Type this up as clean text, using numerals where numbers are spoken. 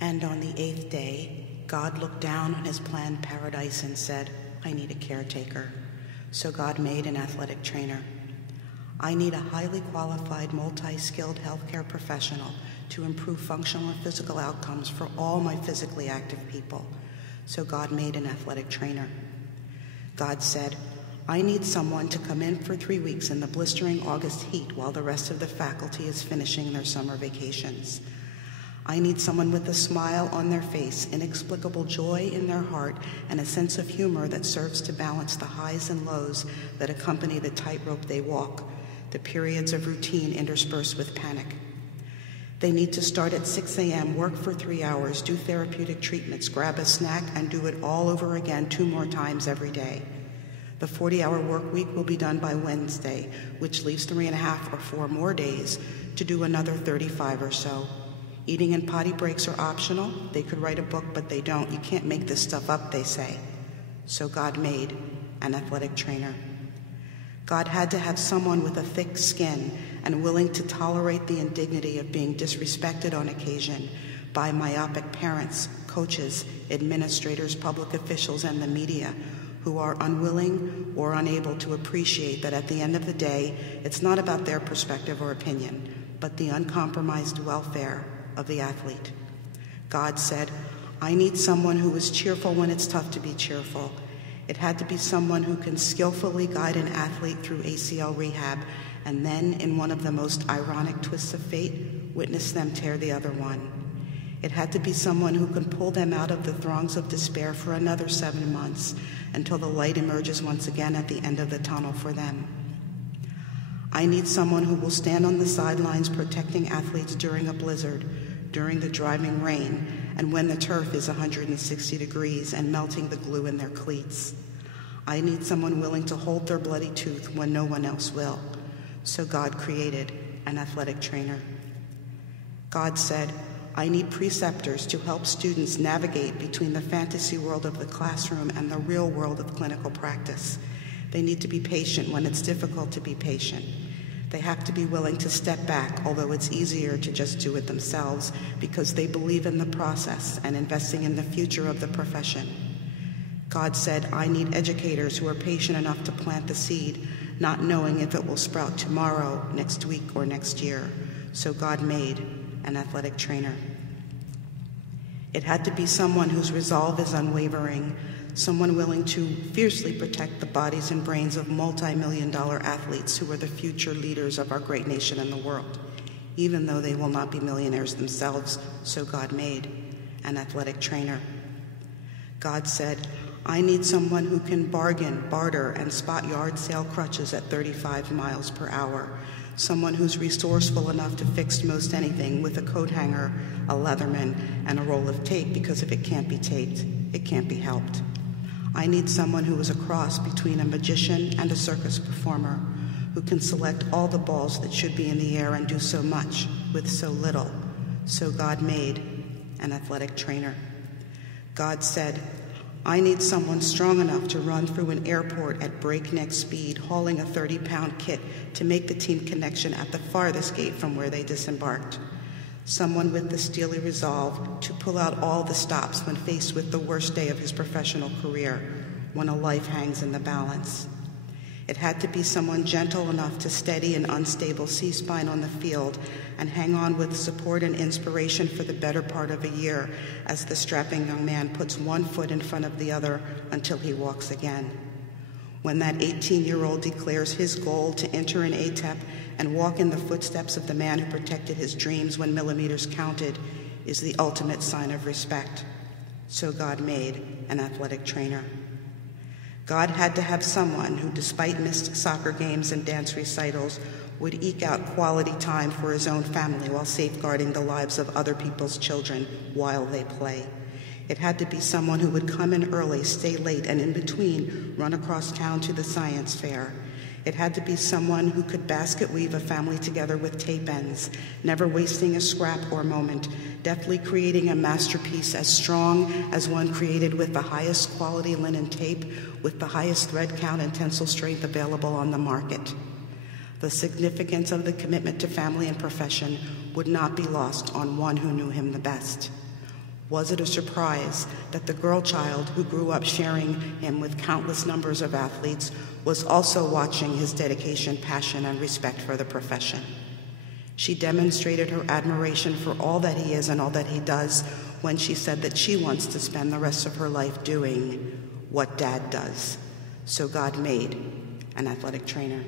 And on the 8th day, God looked down on his planned paradise and said, I need a caretaker. So God made an athletic trainer. I need a highly qualified, multi-skilled healthcare professional to improve functional and physical outcomes for all my physically active people. So God made an athletic trainer. God said, I need someone to come in for 3 weeks in the blistering August heat while the rest of the faculty is finishing their summer vacations. I need someone with a smile on their face, inexplicable joy in their heart, and a sense of humor that serves to balance the highs and lows that accompany the tightrope they walk, the periods of routine interspersed with panic. They need to start at 6 a.m., work for 3 hours, do therapeutic treatments, grab a snack, and do it all over again 2 more times every day. The 40-hour work week will be done by Wednesday, which leaves 3.5 or 4 more days to do another 35 or so. Eating and potty breaks are optional. They could write a book, but they don't. You can't make this stuff up, they say. So God made an athletic trainer. God had to have someone with a thick skin and willing to tolerate the indignity of being disrespected on occasion by myopic parents, coaches, administrators, public officials, and the media, who are unwilling or unable to appreciate that at the end of the day, it's not about their perspective or opinion, but the uncompromised welfare of the athlete. God said, I need someone who is cheerful when it's tough to be cheerful. It had to be someone who can skillfully guide an athlete through ACL rehab and then, in one of the most ironic twists of fate, witness them tear the other one. It had to be someone who can pull them out of the throngs of despair for another 7 months until the light emerges once again at the end of the tunnel for them. I need someone who will stand on the sidelines protecting athletes during a blizzard, during the driving rain, and when the turf is 160 degrees and melting the glue in their cleats. I need someone willing to hold their bloody tooth when no one else will. So God created an athletic trainer. God said, I need preceptors to help students navigate between the fantasy world of the classroom and the real world of clinical practice. They need to be patient when it's difficult to be patient. They have to be willing to step back, although it's easier to just do it themselves, because they believe in the process and investing in the future of the profession. God said, I need educators who are patient enough to plant the seed, not knowing if it will sprout tomorrow, next week, or next year. So God made an athletic trainer. It had to be someone whose resolve is unwavering, someone willing to fiercely protect the bodies and brains of multi-million-dollar athletes who are the future leaders of our great nation and the world, even though they will not be millionaires themselves. So God made an athletic trainer. God said, I need someone who can bargain, barter, and spot yard sale crutches at 35 miles per hour, someone who's resourceful enough to fix most anything with a coat hanger, a Leatherman, and a roll of tape, because if it can't be taped, it can't be helped. I need someone who is a cross between a magician and a circus performer, who can select all the balls that should be in the air and do so much with so little. So God made an athletic trainer. God said, I need someone strong enough to run through an airport at breakneck speed, hauling a 30-pound kit to make the team connection at the farthest gate from where they disembarked. Someone with the steely resolve to pull out all the stops when faced with the worst day of his professional career, when a life hangs in the balance. It had to be someone gentle enough to steady an unstable C-spine on the field and hang on with support and inspiration for the better part of a year as the strapping young man puts one foot in front of the other until he walks again. When that 18-year-old declares his goal to enter an ATEP and walk in the footsteps of the man who protected his dreams when millimeters counted, is the ultimate sign of respect. So God made an athletic trainer. God had to have someone who, despite missed soccer games and dance recitals, would eke out quality time for his own family while safeguarding the lives of other people's children while they play. It had to be someone who would come in early, stay late, and in between run across town to the science fair. It had to be someone who could basket weave a family together with tape ends, never wasting a scrap or moment, deftly creating a masterpiece as strong as one created with the highest quality linen tape, with the highest thread count and tensile strength available on the market. The significance of the commitment to family and profession would not be lost on one who knew him the best. Was it a surprise that the girl child who grew up sharing him with countless numbers of athletes was also watching his dedication, passion, and respect for the profession? She demonstrated her admiration for all that he is and all that he does when she said that she wants to spend the rest of her life doing what Dad does. So God made an athletic trainer.